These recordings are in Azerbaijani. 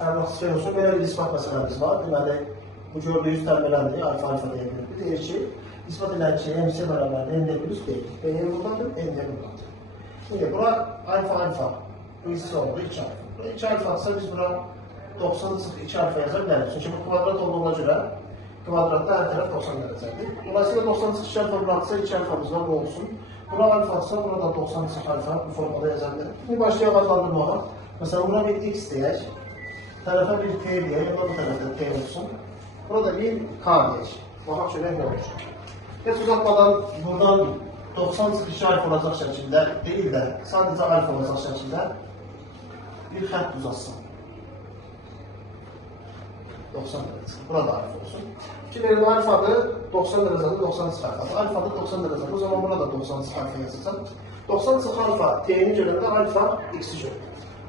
Hər vaxt şey olsun, belə bir ispat məsələmiz var. Deməli, bu gördüyünüz tərmələndir, alfa deyə bilir. Deyir ki, ispat edən ki, MC bərabərdir, ND plus deyil. BN buradadır, ND buradadır. Şimdi, bura alfa, bu hissi oldu 2 alfa. Bura 2 alfadırsa biz bura 90 çıx 2 alfa yaza bilərik. Çünki bu kvadrat olduğuna görə kvadratda hər tərəf 90 dərəcədir. Dolayısıyla 90 çıx 2 alfa buradırsa 2 alfamız var, bu olsun. Bura alfadırsa burada 90 çıx alfa bu formada yaza bilərik. Şimdi başlayaq adlandırmağa. Məsələn, bura bir x deyək. Tərəfə bir t deyək, ya da bu tərəfdə t olsun. Burada bir k deyək. Baxaq şöyle nə olur. Heç uzatmadan buradan 90 çıx 2 alfa olacaq şəkildə deyil də, sadəcə alfa olacaq şəkildə bir xətt uzatsın. 90 dərəcə. Burada alfa olsun. Fikirlərin alfadır, 90 dərəcədir, 90 çıx alfadır. Alfadır 90 dərəcədir. O zaman burada 90 çıx alfa yazacaq. 90 çıx alfa t-ni görəndə alfa x-i görür.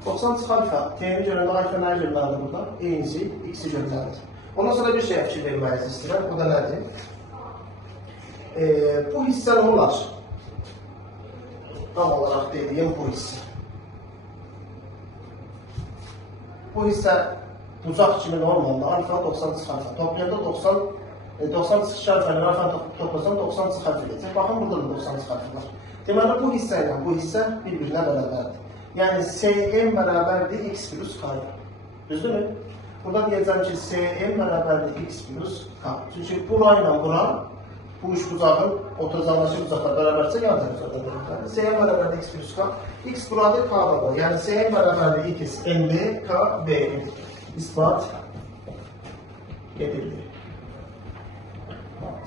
90 çıx alfa t-ni görəndə alfa nəyə görülərdir burada? E-nci x-i görülərdir. Ondan sonra bir şeyə fikir verməyinizi istəyirəm. O da nədir? Bu hissə nə olar? Tam olaraq dediyim bu hissə. Bu hissə bucaq kimi normalda alfa 90 çıx alfa. Toplayanda 90 çıx 2 alfa ilə alfa toplasam 90 çıx alfa edəcək. Baxın burada da 90 çıx alfa var. Deməli bu hissə ilə bu hissə bir-birinə bərabərdir. Yəni Cm bərabərdir x plus k. Düzdürmü? Burada deyəcəm ki Cm bərabərdir x plus k. Çünki bura ilə bura bu üç bucağın oturacaqlışı bucaqlar bərabərsə yan tərəflərdə bərabərdir. Cm bərabərdir x plus k. X buradır, k da bu. Yəni Cm bərabərdir x nb, k b ispat edildi.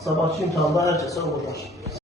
Sabahçı imtihanda hər kəsə uğurlar.